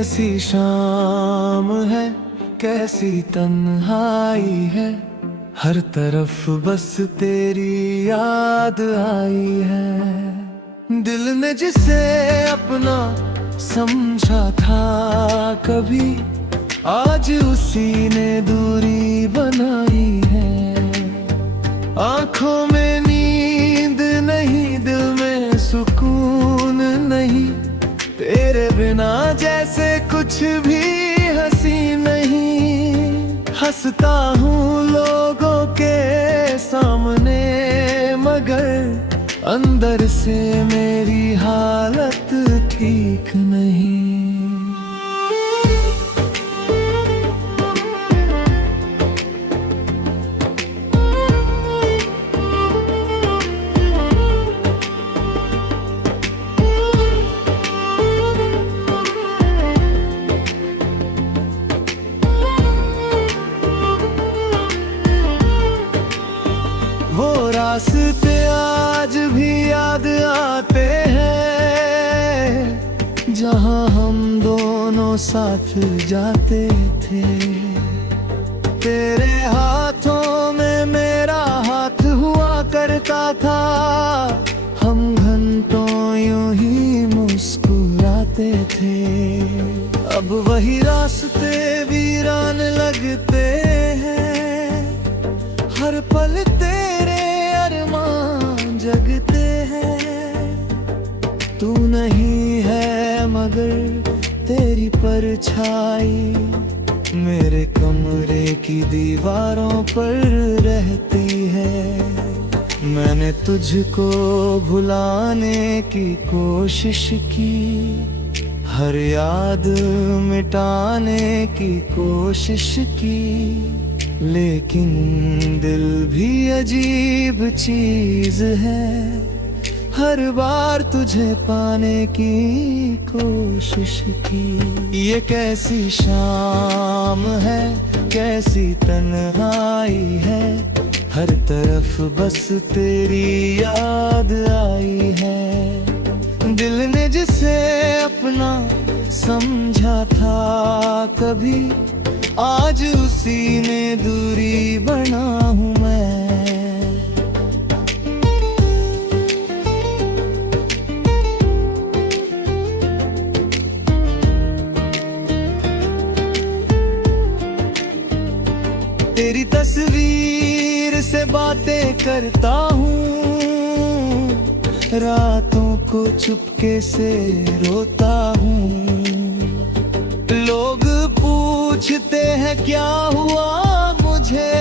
कैसी शाम है, कैसी तन्हाई है, हर तरफ बस तेरी याद आई है। दिल ने जिसे अपना समझा था कभी, आज उसी ने दूरी बनाई है। आंखों में नींद नहीं, दिल में सुकून नहीं, तेरे बिना जैसे कुछ भी हंसी नहीं। हंसता हूँ लोगों के सामने, मगर अंदर से मेरी हालत ठीक नहीं। वो रास्ते आज भी याद आते हैं, जहाँ हम दोनों साथ जाते थे। तेरे हाथों में मेरा हाथ हुआ करता था, हम घंटों यूं ही मुस्कुराते थे। अब वही रास्ते वीरान लगते हैं, हर पल तेरे अरमान जगते हैं। तू नहीं है मगर तेरी परछाई मेरे कमरे की दीवारों पर रहती है। मैंने तुझको भुलाने की कोशिश की, हर याद मिटाने की कोशिश की, लेकिन दिल भी अजीब चीज है, हर बार तुझे पाने की कोशिश की। ये कैसी शाम है, कैसी तन्हाई है, हर तरफ बस तेरी याद आई है। दिल ने जिसे अपना समझा था कभी, आज उसी ने दूरी बना हूँ मैं। तेरी तस्वीर से बातें करता हूँ, रातों को चुपके से रोता हूँ। लोग पूछते हैं क्या हुआ मुझे,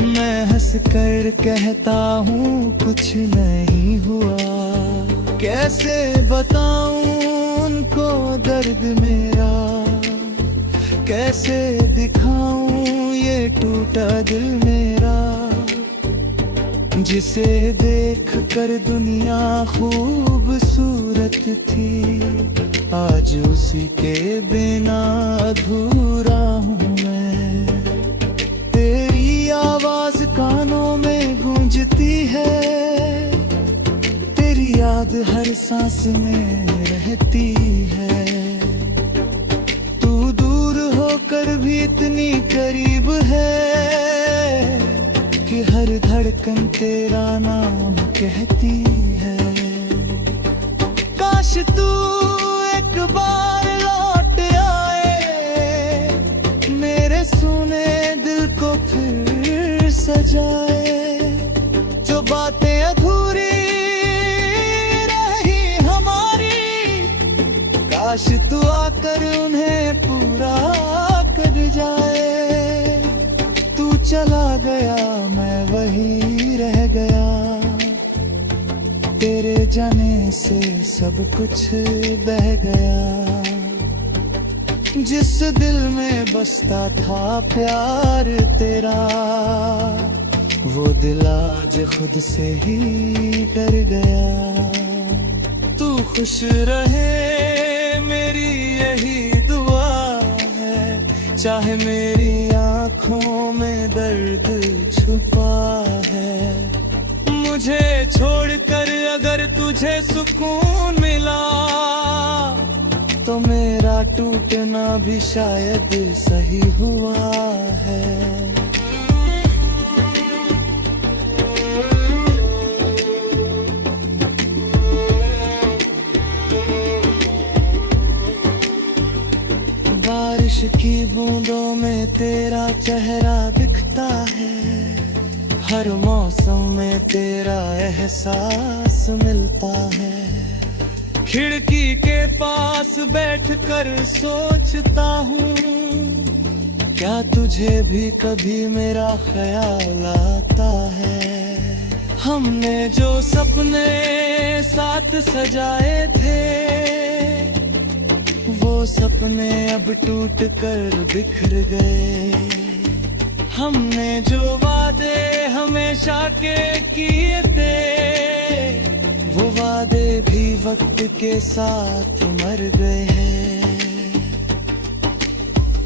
मैं हंस कर कहता हूँ कुछ नहीं हुआ। कैसे बताऊं उनको दर्द मेरा, कैसे दिखाऊं ये टूटा दिल मेरा। जिसे देख कर दुनिया खूबसूरत थी, आज उसी के बिना अधूरा हूँ मैं। तेरी आवाज कानों में गूंजती है, तेरी याद हर सांस में रहती है। तू दूर होकर भी इतनी करीब है कि हर धड़कन तेरा नाम कहती है। काश तू एक बार लौट आए, मेरे सुने दिल को फिर सजाए। जो बातें अधूरी रही हमारी, काश तू आकर उन्हें पूरा कर जाए। तू चला गया मैं वही रह गया, तेरे जाने से सब कुछ बह गया। जिस दिल में बसता था प्यार तेरा, वो दिल आज खुद से ही डर गया। तू खुश रहे मेरी यही दुआ है, चाहे मेरी आँखों में दर्द छुपा है। मुझे छोड़कर अगर तुझे सुकून मिला, तो मेरा टूटना भी शायद सही हुआ है। बारिश की बूंदों में तेरा चेहरा दिखता है, हर मौसम में तेरा एहसास मिलता है। खिड़की के पास बैठकर सोचता हूँ, क्या तुझे भी कभी मेरा ख्याल आता है। हमने जो सपने साथ सजाए थे, वो सपने अब टूट कर बिखर गए। हमने जो वादे हमेशा के किए थे, वो वादे भी वक्त के साथ मर गए हैं।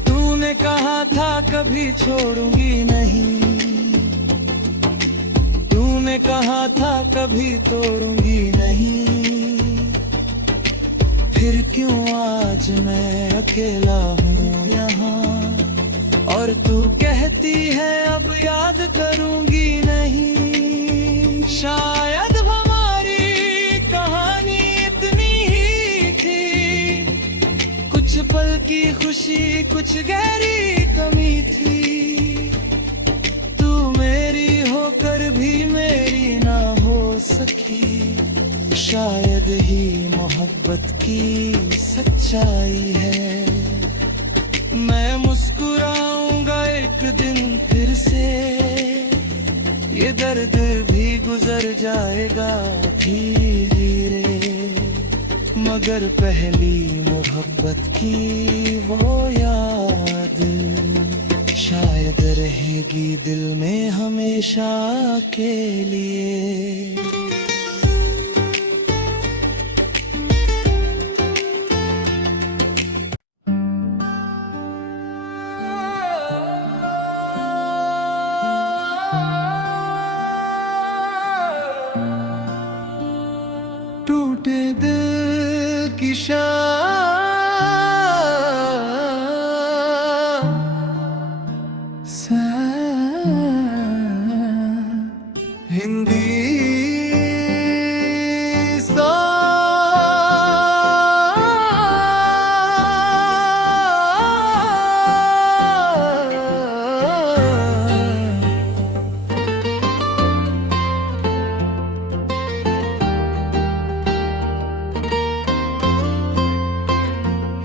तूने कहा था कभी छोड़ूंगी नहीं, तूने कहा था कभी तोड़ूंगी नहीं, फिर क्यों आज मैं अकेला हूँ यहाँ। और तू कहती है अब याद करूंगी नहीं। शायद हमारी कहानी इतनी ही थी, कुछ पल की खुशी कुछ गहरी कमी थी। तू मेरी होकर भी मेरी ना हो सकी, शायद ही मोहब्बत की सच्चाई है। मैं मुस्कुराऊंगा एक दिन फिर से, ये दर्द भी गुजर जाएगा धीरे धीरे, मगर पहली मोहब्बत की वो याद शायद रहेगी दिल में हमेशा के लिए। टूटे दिल की शाम हिंदी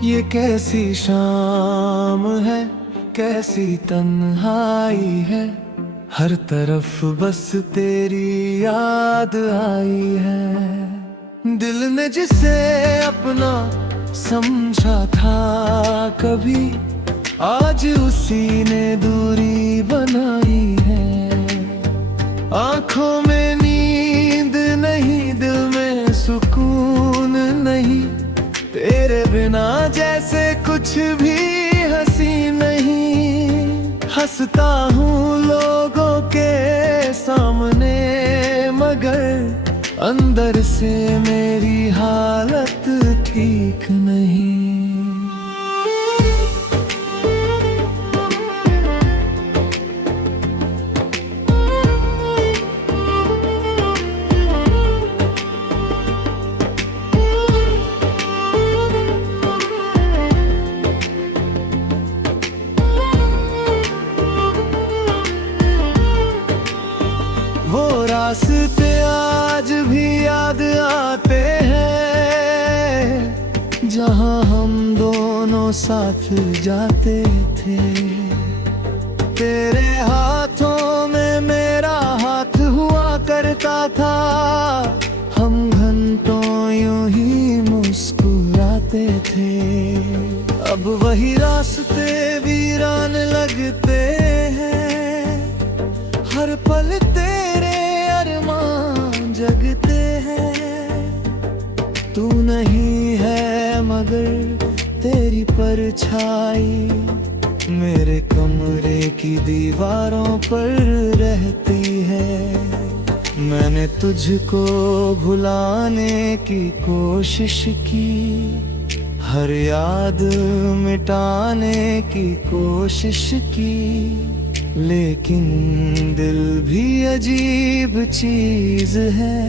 ये कैसी शाम है, कैसी तन्हाई है, हर तरफ बस तेरी याद आई है। दिल ने जिसे अपना समझा था कभी, आज उसी ने दूरी बनाई है। आंखों में नींद नहीं, दिल में सुकून नहीं, तेरे बिना जैसे कुछ भी हंसी नहीं। हंसता हूँ लोगों के सामने, मगर अंदर से मेरी हालत ठीक नहीं। रास्ते आज भी याद आते हैं, जहां हम दोनों साथ जाते थे। तेरे हाथों में मेरा हाथ हुआ करता था, हम घंटों यूं ही मुस्कुराते थे। अब वही रास्ते वीरान लगते हैं, हर पल तेरे अरमान जगते हैं। तू नहीं है मगर तेरी परछाई मेरे कमरे की दीवारों पर रहती है। मैंने तुझको भुलाने की कोशिश की, हर याद मिटाने की कोशिश की, लेकिन दिल भी अजीब चीज है।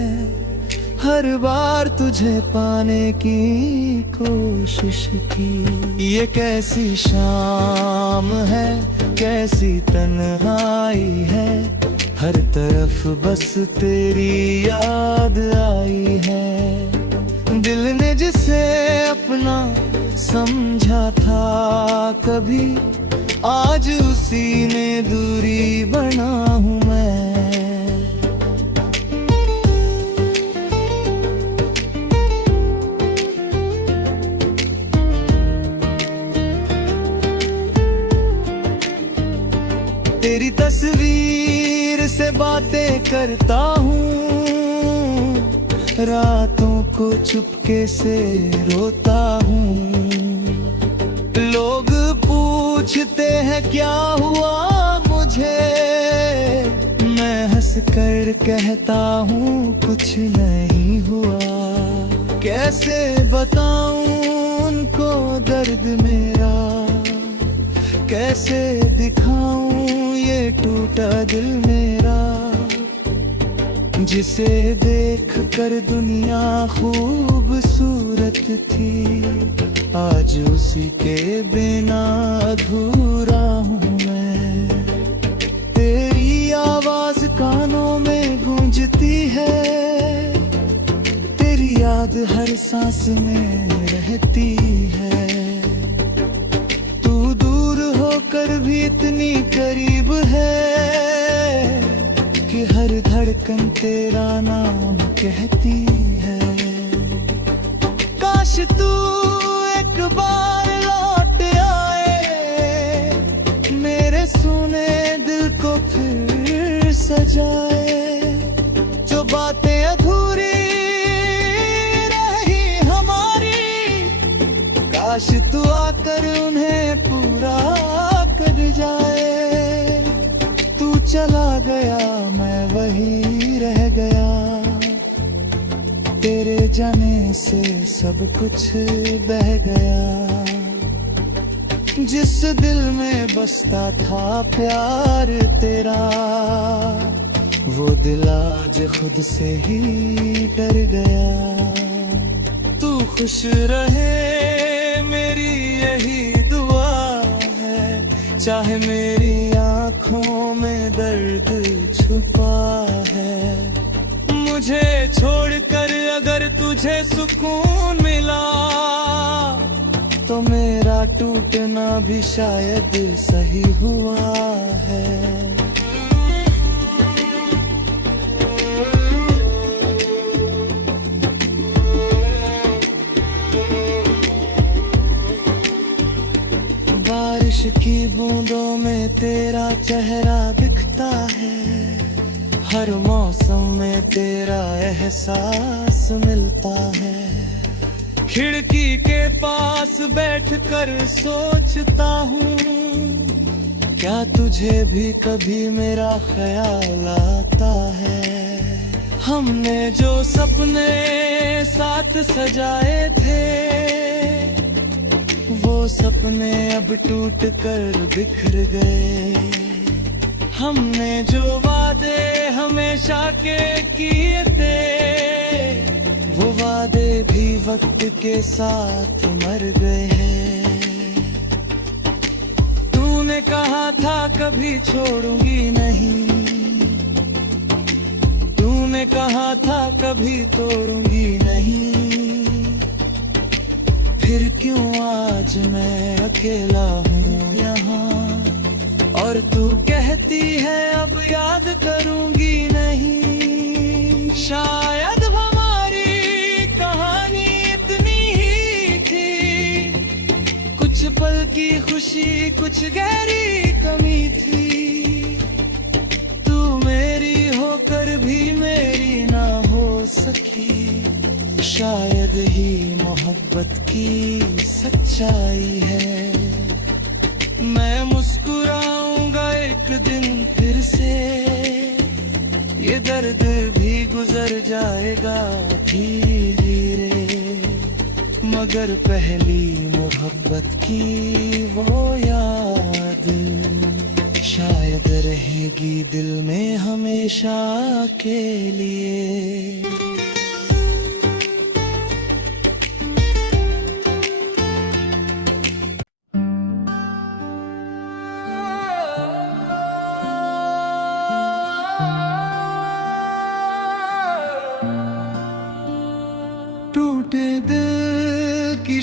हर बार तुझे पाने की कोशिश की। ये कैसी शाम है, कैसी तन्हाई है, हर तरफ बस तेरी याद आई है। दिल ने जिसे अपना समझा था कभी, आज उसी ने दूरी बना हूँ मैं। तेरी तस्वीर से बातें करता हूँ, रातों को चुपके से रोता हूँ। लोग पूछते हैं क्या हुआ मुझे, मैं हंस कर कहता हूँ कुछ नहीं हुआ। कैसे बताऊं उनको दर्द मेरा, कैसे दिखाऊं ये टूटा दिल मेरा। जिसे देख कर दुनिया खूबसूरत थी, आज उसी के बिना अधूरा हूँ मैं। तेरी आवाज कानों में गूंजती है, तेरी याद हर सांस में रहती है। तू दूर होकर भी इतनी करीब है कि हर धड़कन तेरा नाम कहती है। काश तू एक बार लौट आए, मेरे सुने दिल को फिर सजाए। जो बातें अधूरी रही हमारी, काश तू आकर उन्हें पूरा कर जाए। तू चला गया मैं वही रह गया, तेरे जाने से सब कुछ बह गया। जिस दिल में बसता था प्यार तेरा, वो दिल आज खुद से ही डर गया। तू खुश रहे मेरी यही दुआ है, चाहे मेरी आँखों में दर्द छुपा है। मुझे छोड़कर अगर तुझे सुकून मिला, तो मेरा टूटना भी शायद सही हुआ है। बारिश की बूंदों में तेरा चेहरा दिखता है, हर मौसम में तेरा एहसास मिलता है। खिड़की के पास बैठकर सोचता हूँ, क्या तुझे भी कभी मेरा ख्याल आता है। हमने जो सपने साथ सजाए थे, वो सपने अब टूट कर बिखर गए। हमने जो वादे हमेशा के किए थे, वो वादे भी वक्त के साथ मर गए हैं। तूने कहा था कभी छोड़ूंगी नहीं, तूने कहा था कभी तोड़ूंगी नहीं। फिर क्यों आज मैं अकेला हूँ यहाँ, और तू कहती है अब याद करूंगी नहीं। शायद हमारी कहानी इतनी ही थी, कुछ पल की खुशी कुछ गहरी कमी थी। तू मेरी होकर भी मेरी ना हो सकी, शायद ही मोहब्बत की सच्चाई है। मैं मुस्कुराऊंगा एक दिन फिर से, ये दर्द भी गुजर जाएगा धीरे धीरे। मगर पहली मोहब्बत की वो याद शायद रहेगी दिल में हमेशा के लिए। टूटे दिल की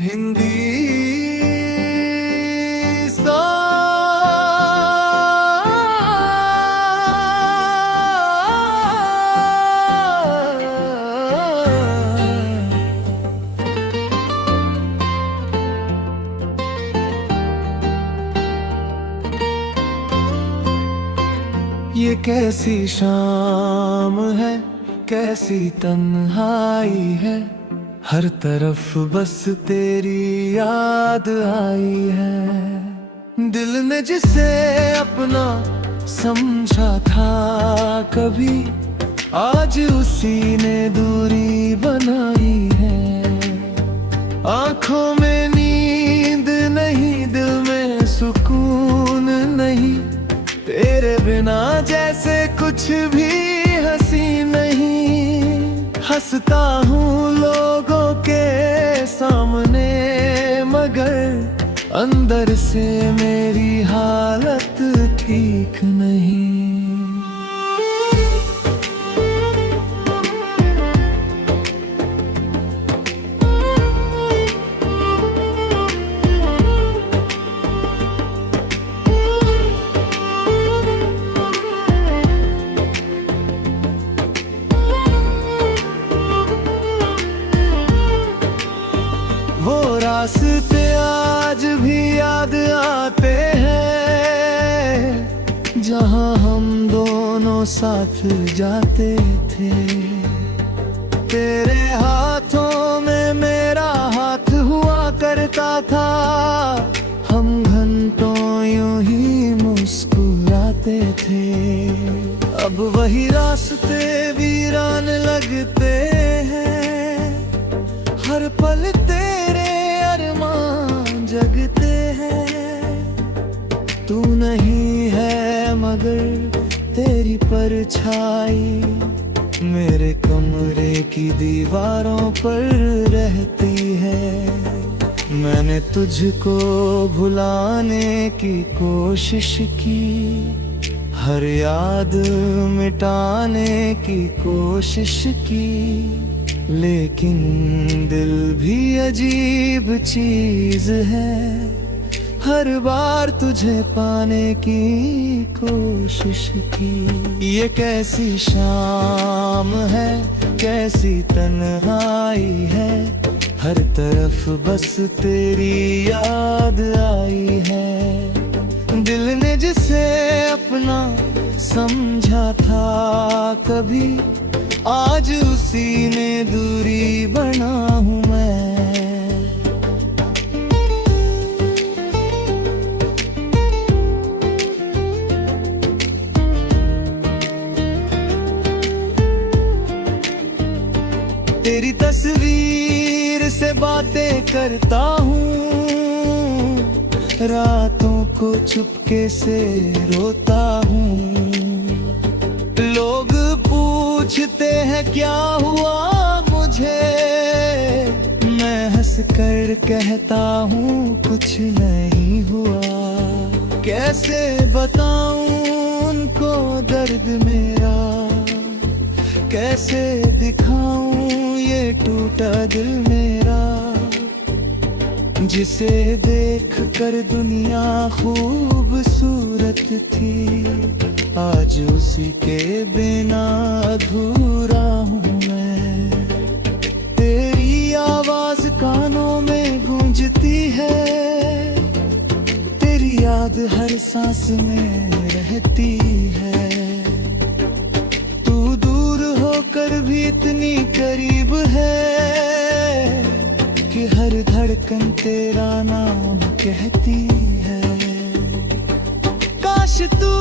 हिंदी ये कैसी शाम है, कैसी तन्हाई है, हर तरफ बस तेरी याद आई है। दिल ने जिसे अपना समझा था कभी, आज उसी ने दूरी बनाई है। आंखों में नींद नहीं, दिल में सुकून नहीं, तेरे बिना जैसे कुछ भी हंसी नहीं। हंसता हूँ लोगों के सामने मगर अंदर से मेरी हालत ठीक नहीं। रास्ते आज भी याद आते हैं, जहां हम दोनों साथ जाते थे। तेरे हाथों में मेरा हाथ हुआ करता था, हम घंटों यूं ही मुस्कुराते थे। अब वही रास्ते वीरान लगते हैं, हर पल तेरे अरमान जगते हैं। तू नहीं है मगर तेरी परछाई मेरे कमरे की दीवारों पर रहती है। मैंने तुझको भुलाने की कोशिश की, हर याद मिटाने की कोशिश की, लेकिन दिल भी अजीब चीज है, हर बार तुझे पाने की कोशिश की। ये कैसी शाम है, कैसी तन्हाई है, हर तरफ बस तेरी याद आई है। दिल ने जिसे अपना समझा था कभी, आज उसी ने दूरी बना हूँ मैं। तेरी तस्वीर से बातें करता हूँ, रातों को चुपके से रोता हूँ। लोग पूछते हैं क्या हुआ मुझे, मैं हंस कर कहता हूँ कुछ नहीं हुआ। कैसे बताऊं उनको दर्द मेरा, कैसे दिखाऊं ये टूटा दिल मेरा, जिसे देख कर दुनिया खूबसूरत थी, आज उसी के बिना अधूरा हूँ मैं। तेरी आवाज कानों में गूंजती है, तेरी याद हर सांस में रहती है। तू दूर होकर भी इतनी करीब है कि हर धड़कन तेरा नाम कहती है। काश तू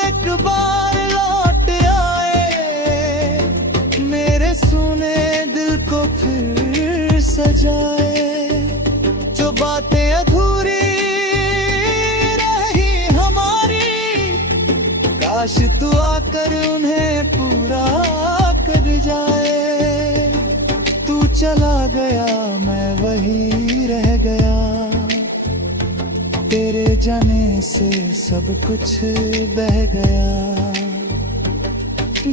एक बार लौट आए, मेरे सुने दिल को फिर सजाए। जो बातें अधूरी रही हमारी, काश तू आकर उन्हें पूरा कर जाए। तू चला गया मैं वही रह गया, तेरे जाने से सब कुछ बह गया।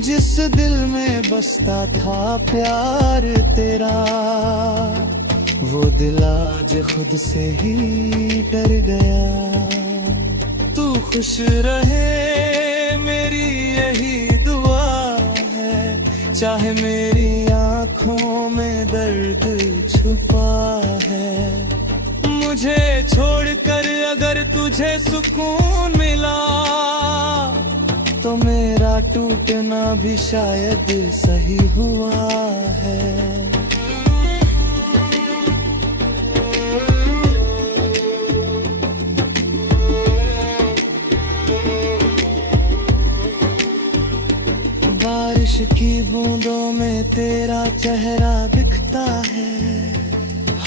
जिस दिल में बसता था प्यार तेरा, वो दिल आज खुद से ही डर गया। तू खुश रहे मेरी यही दुआ है, चाहे मेरी आँखों में दर्द छुपा है। मुझे छोड़कर अगर तुझे सुकून मिला, तो मेरा टूटना भी शायद सही हुआ है। बारिश की बूंदों में तेरा चेहरा दिखता है,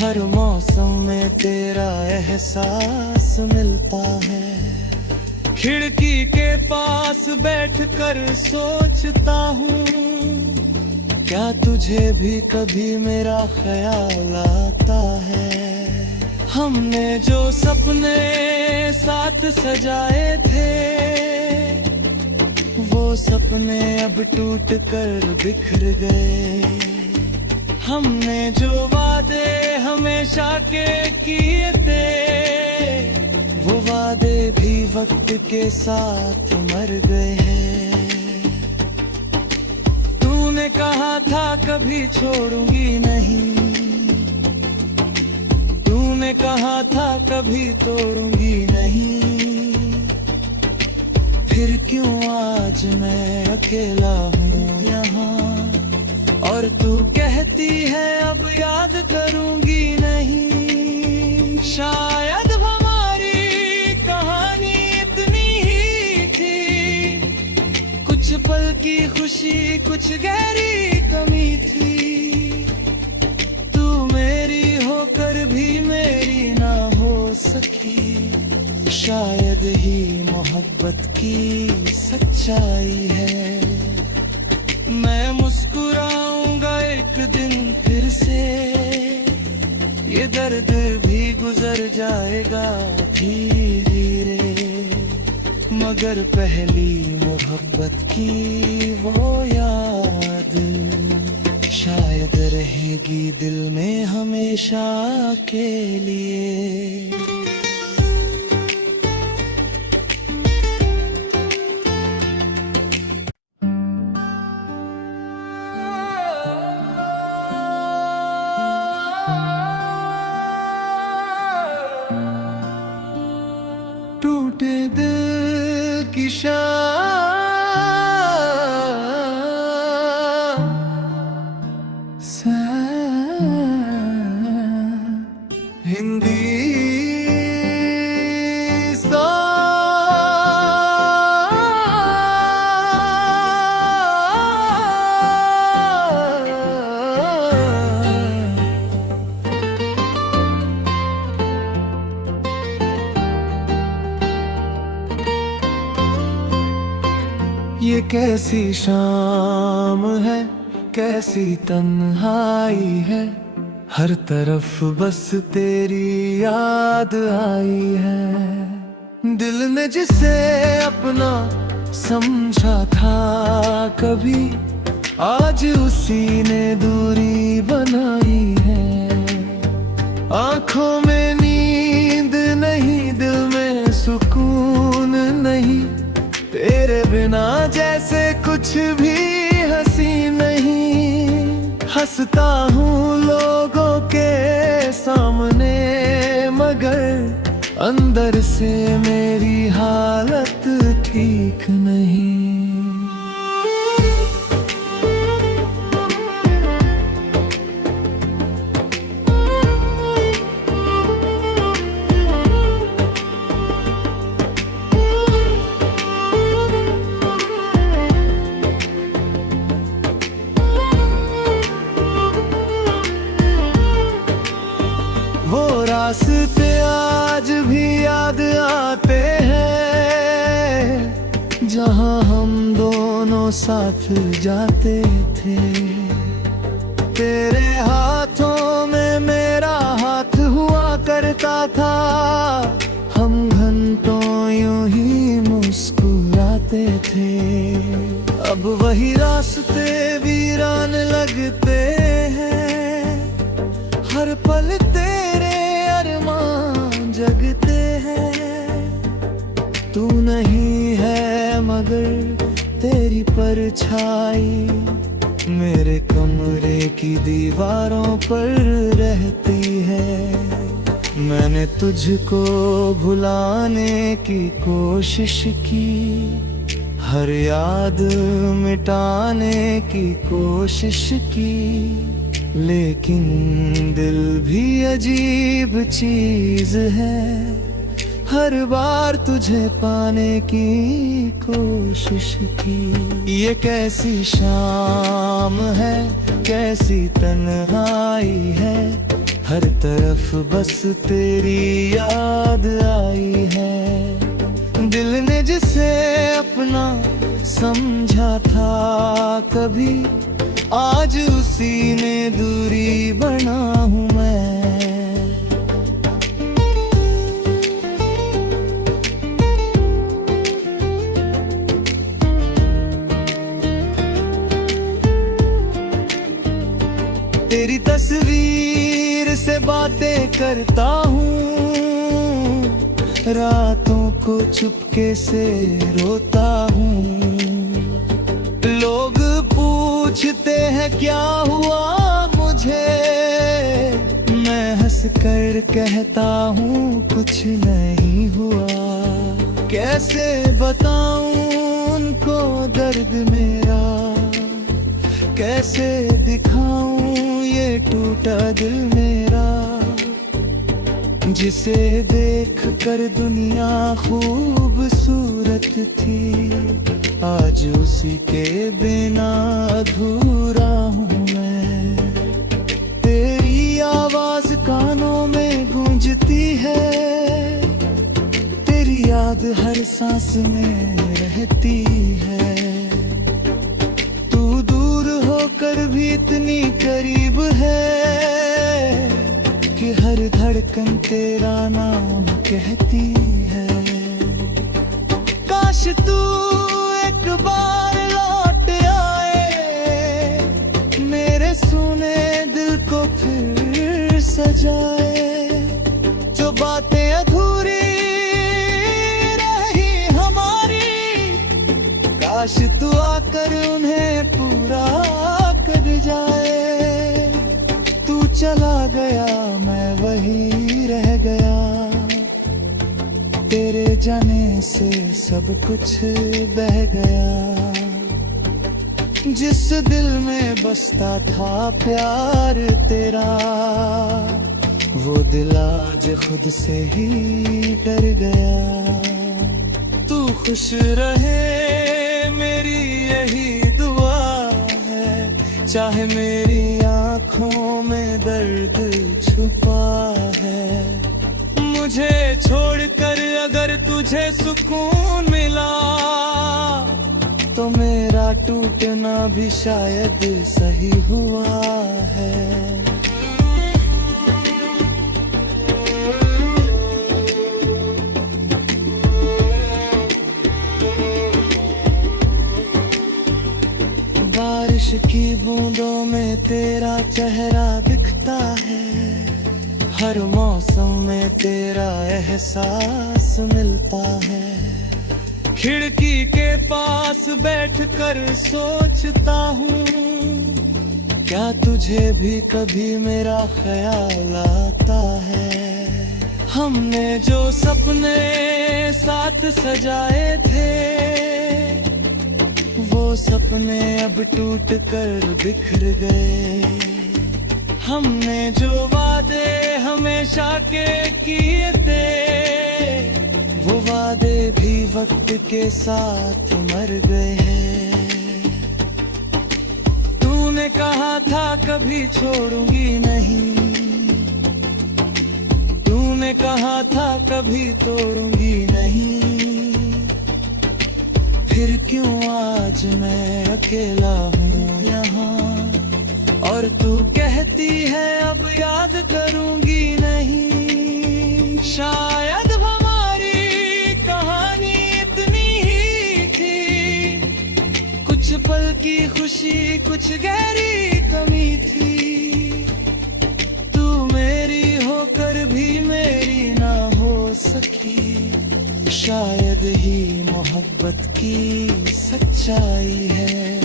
हर मौसम में तेरा एहसास मिलता है। खिड़की के पास बैठकर सोचता हूँ, क्या तुझे भी कभी मेरा ख्याल आता है। हमने जो सपने साथ सजाए थे, वो सपने अब टूट कर बिखर गए। हमने जो वादे हमेशा के किए थे, वो वादे भी वक्त के साथ मर गए हैं। तूने कहा था कभी छोड़ूंगी नहीं, तूने कहा था कभी तोड़ूंगी नहीं। फिर क्यों आज मैं अकेला हूँ यहाँ, और तू कहती है अब याद करूंगी नहीं। शायद हमारी कहानी इतनी ही थी, कुछ पल की खुशी कुछ गहरी कमी थी। तू मेरी होकर भी मेरी ना हो सकी, शायद ही मोहब्बत की सच्चाई है। मैं मुस्कुराऊंगा एक दिन फिर से, ये दर्द भी गुजर जाएगा धीरे धीरे। मगर पहली मोहब्बत की वो याद शायद रहेगी दिल में हमेशा के लिए। टूटे दिल की शाम हिंदी ये कैसी शाम है, कैसी तन्हाई है, हर तरफ बस तेरी याद आई है। दिल ने जिसे अपना समझा था कभी, आज उसी ने दूरी बनाई है। आंखों में नींद नहीं, दिल में सुकून नहीं, तेरे बिना जैसे कुछ भी हंसी नहीं। हंसता हूँ लोगों के सामने, मगर अंदर से मेरी हालत ठीक नहीं। दोनों साथ जाते थे। तेरे हाथों में मेरा हाथ हुआ करता था, हम घंटों यूं ही मुस्कुराते थे। अब वही रास्ते वीरान लगते हैं, हर पल तेरे अरमान जगते हैं। तू नहीं है मगर तेरी परछाई मेरे कमरे की दीवारों पर रहती है। मैंने तुझको भुलाने की कोशिश की, हर याद मिटाने की कोशिश की, लेकिन दिल भी अजीब चीज है, हर बार तुझे पाने की कोशिश की। ये कैसी शाम है, कैसी तन्हाई है, हर तरफ बस तेरी याद आई है। दिल ने जिसे अपना समझा था कभी, आज उसी ने दूरी बना हूँ मैं। तेरी तस्वीर से बातें करता हूँ, रातों को चुपके से रोता हूँ। लोग पूछते हैं क्या हुआ मुझे, मैं हंस कर कहता हूँ कुछ नहीं हुआ। कैसे बताऊँ उनको दर्द मेरा, कैसे दिखाऊं ये टूटा दिल मेरा, जिसे देख कर दुनिया खूबसूरत थी, आज उसी के बिना अधूरा हूँ मैं। तेरी आवाज कानों में गूंजती है, तेरी याद हर सांस में रहती है। कर भी इतनी करीब है कि हर धड़कन तेरा नाम कहती है। काश तू एक बार लौट आए, मेरे सुने दिल को फिर सजाए। जो बातें अधूरी रही हमारी, काश तू आकर उन्हें पूरा कर जाए। तू चला गया मैं वही रह गया, तेरे जाने से सब कुछ बह गया। जिस दिल में बसता था प्यार तेरा, वो दिल आज खुद से ही डर गया। तू खुश रहे मेरी यही दुआ है, चाहे मेरी आँखों में दर्द छुपा है। मुझे छोड़कर अगर तुझे सुकून मिला, तो मेरा टूटना भी शायद सही हुआ है। बारिश की बूंदों में तेरा चेहरा दिखता है, हर मौसम में तेरा एहसास मिलता है। खिड़की के पास बैठकर सोचता हूँ, क्या तुझे भी कभी मेरा ख्याल आता है। हमने जो सपने साथ सजाए थे, वो सपने अब टूट कर बिखर गए। हमने जो वादे हमेशा के किए थे, वो वादे भी वक्त के साथ मर गए हैं। तूने कहा था कभी छोड़ूंगी नहीं, तूने कहा था कभी तोड़ूंगी नहीं, फिर क्यों आज मैं अकेला हूँ यहाँ। और तू कहती है अब याद करूंगी नहीं। शायद हमारी कहानी इतनी ही थी, कुछ पल की खुशी कुछ गहरी कमी थी। तू मेरी होकर भी मेरी ना हो सकी, शायद ही मोहब्बत की सच्चाई है।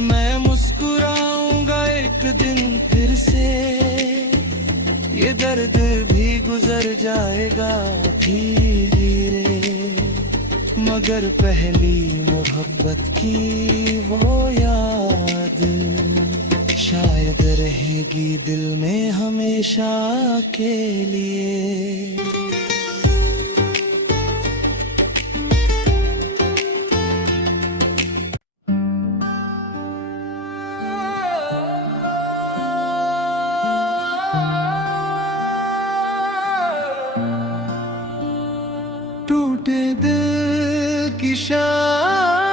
मैं मुस्कुराऊंगा एक दिन फिर से, ये दर्द भी गुजर जाएगा धीरे धीरे। मगर पहली मोहब्बत की वो याद शायद रहेगी दिल में हमेशा के लिए। टूटे दिल की शाम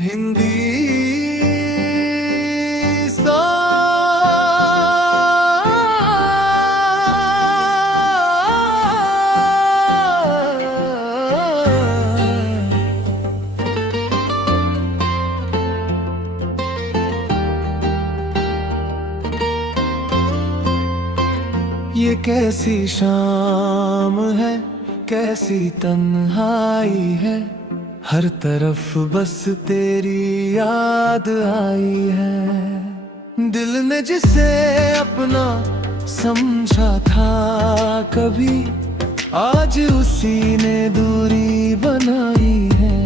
हिंदी ये कैसी शाम है, कैसी तन्हाई है, हर तरफ बस तेरी याद आई है। दिल ने जिसे अपना समझा था कभी, आज उसी ने दूरी बनाई है।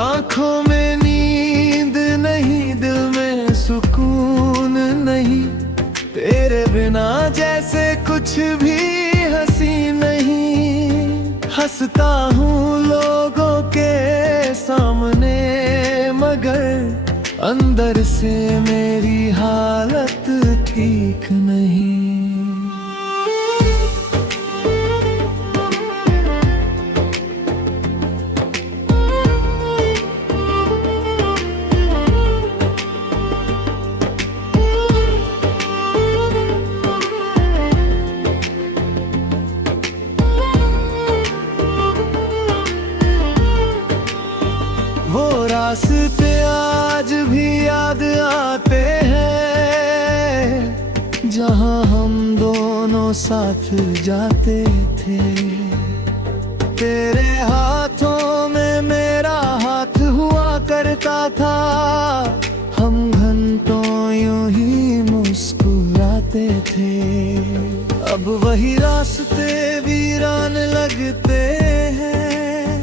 आंखों में नींद नहीं, दिल में सुकून नहीं, तेरे बिना जैसे कुछ भी हंसी नहीं। हंसता हूँ लोगों के सामने, मगर अंदर से मेरी हालत ठीक नहीं। वो रास्ते आज भी याद आते हैं, जहाँ हम दोनों साथ जाते थे। तेरे हाथों में मेरा हाथ हुआ करता था, हम घंटों यूं ही मुस्कुराते थे। अब वही रास्ते वीरान लगते हैं,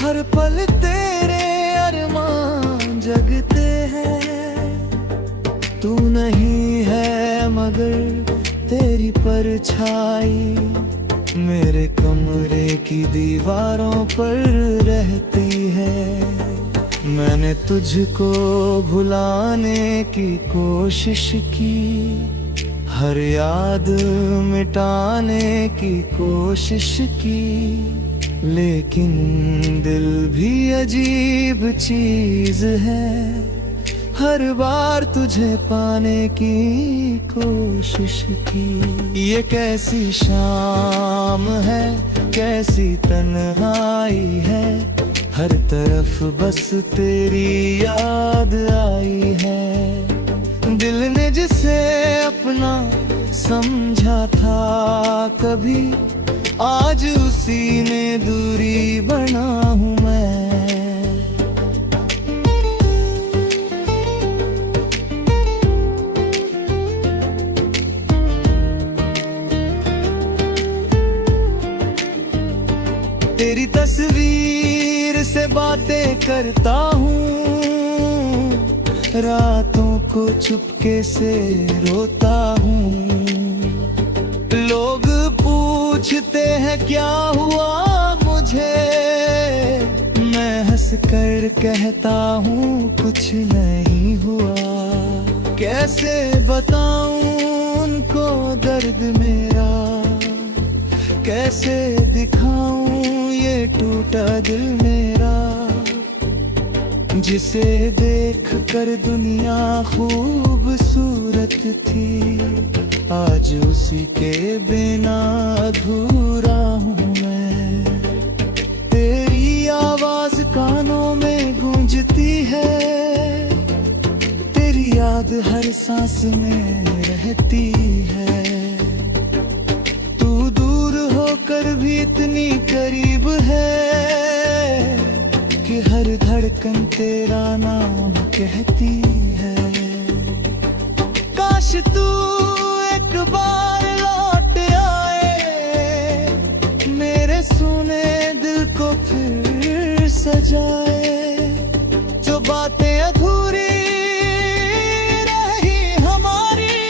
हर पल तेरे अरमान जगते हैं। तू नहीं है मगर तेरी परछाई मेरे कमरे की दीवारों पर रहती है। मैंने तुझको भुलाने की कोशिश की, हर याद मिटाने की कोशिश की, लेकिन दिल भी अजीब चीज है, हर बार तुझे पाने की कोशिश की। ये कैसी शाम है, कैसी तन्हाई है, हर तरफ बस तेरी याद आई है। दिल ने जिसे अपना समझा था कभी, आज उसी ने दूरी बना हूँ मैं। तेरी तस्वीर से बातें करता हूँ, रातों को चुपके से रोता हूँ। लोग पूछते हैं क्या हुआ मुझे, मैं हंस कर कहता हूँ कुछ नहीं हुआ। कैसे बताऊं उनको दर्द मेरा, कैसे दिखाऊं ये टूटा दिल मेरा, जिसे देख कर दुनिया खूबसूरत थी, आज उसी के बिना अधूरा हूँ मैं। तेरी आवाज कानों में गूंजती है, तेरी याद हर सांस में रहती है। तू दूर होकर भी इतनी करीब है कि हर धड़कन तेरा नाम कहती है। काश तू एक बार लौट आए, मेरे सुने दिल को फिर सजाए। जो बातें अधूरी रही हमारी,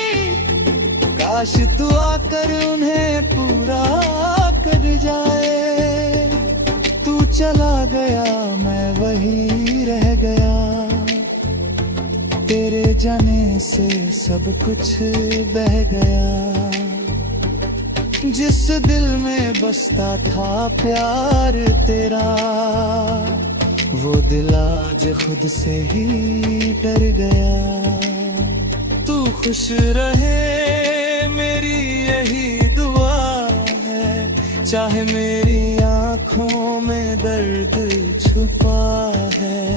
काश तू आकर उन्हें पूरा कर जाए। तू चला गया मैं वही रह गया, तेरे जाने से सब कुछ बह गया। जिस दिल में बसता था प्यार तेरा, वो दिल आज खुद से ही डर गया। तू खुश रहे मेरी यही दुआ है, चाहे मेरी आँखों में दर्द छुपा है।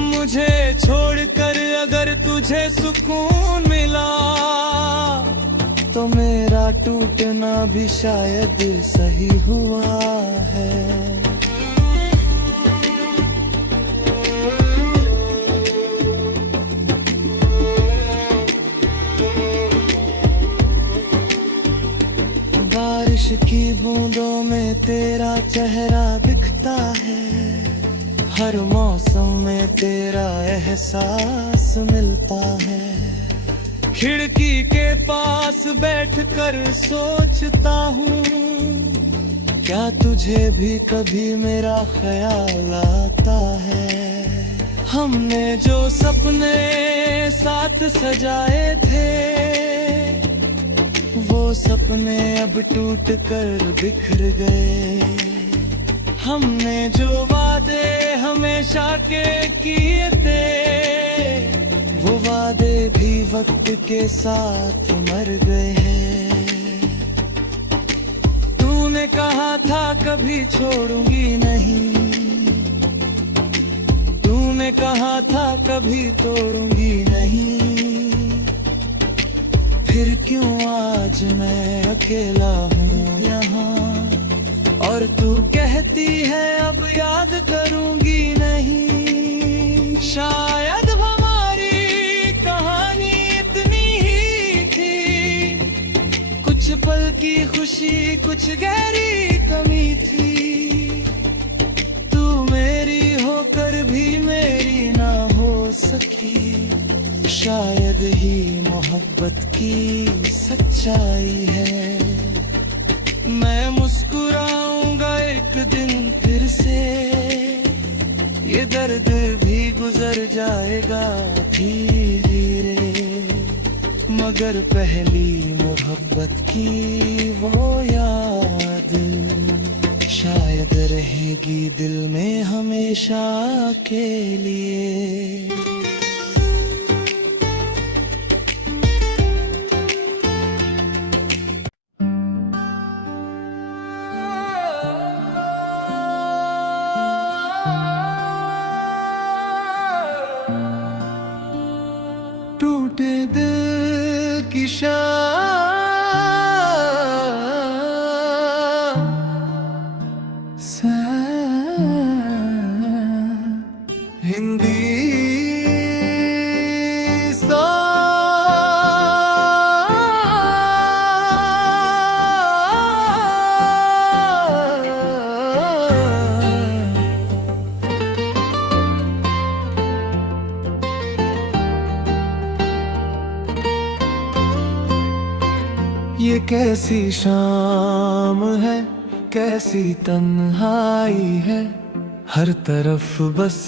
मुझे छोड़कर अगर तुझे सुकून मिला, तो मेरा टूटना भी शायद सही हुआ है। बारिश की बूंदों में तेरा चेहरा दिखता है, हर मौसम में तेरा एहसास मिलता है। खिड़की के पास बैठकर सोचता हूँ, क्या तुझे भी कभी मेरा ख्याल आता है। हमने जो सपने साथ सजाए थे, वो सपने अब टूट कर बिखर गए। हमने जो वादे हमेशा के किए थे, वो वादे भी वक्त के साथ मर गए हैं। तूने कहा था कभी छोड़ूंगी नहीं, तूने कहा था कभी तोड़ूंगी नहीं। फिर क्यों आज मैं अकेला हूँ यहाँ, और तू कहती है अब याद करूंगी नहीं। शायद हमारी कहानी इतनी ही थी, कुछ पल की खुशी कुछ गहरी कमी थी। तू मेरी होकर भी मेरी ना हो सकी, शायद ही मोहब्बत की सच्चाई है। मैं मुस्कुराऊंगा एक दिन फिर से, ये दर्द भी गुजर जाएगा धीरे धीरे। मगर पहली मोहब्बत की वो याद शायद रहेगी दिल में हमेशा के लिए। टूटे दिल की शाम हिंदी ये कैसी शाम है, कैसी तन्हाई है, हर तरफ बस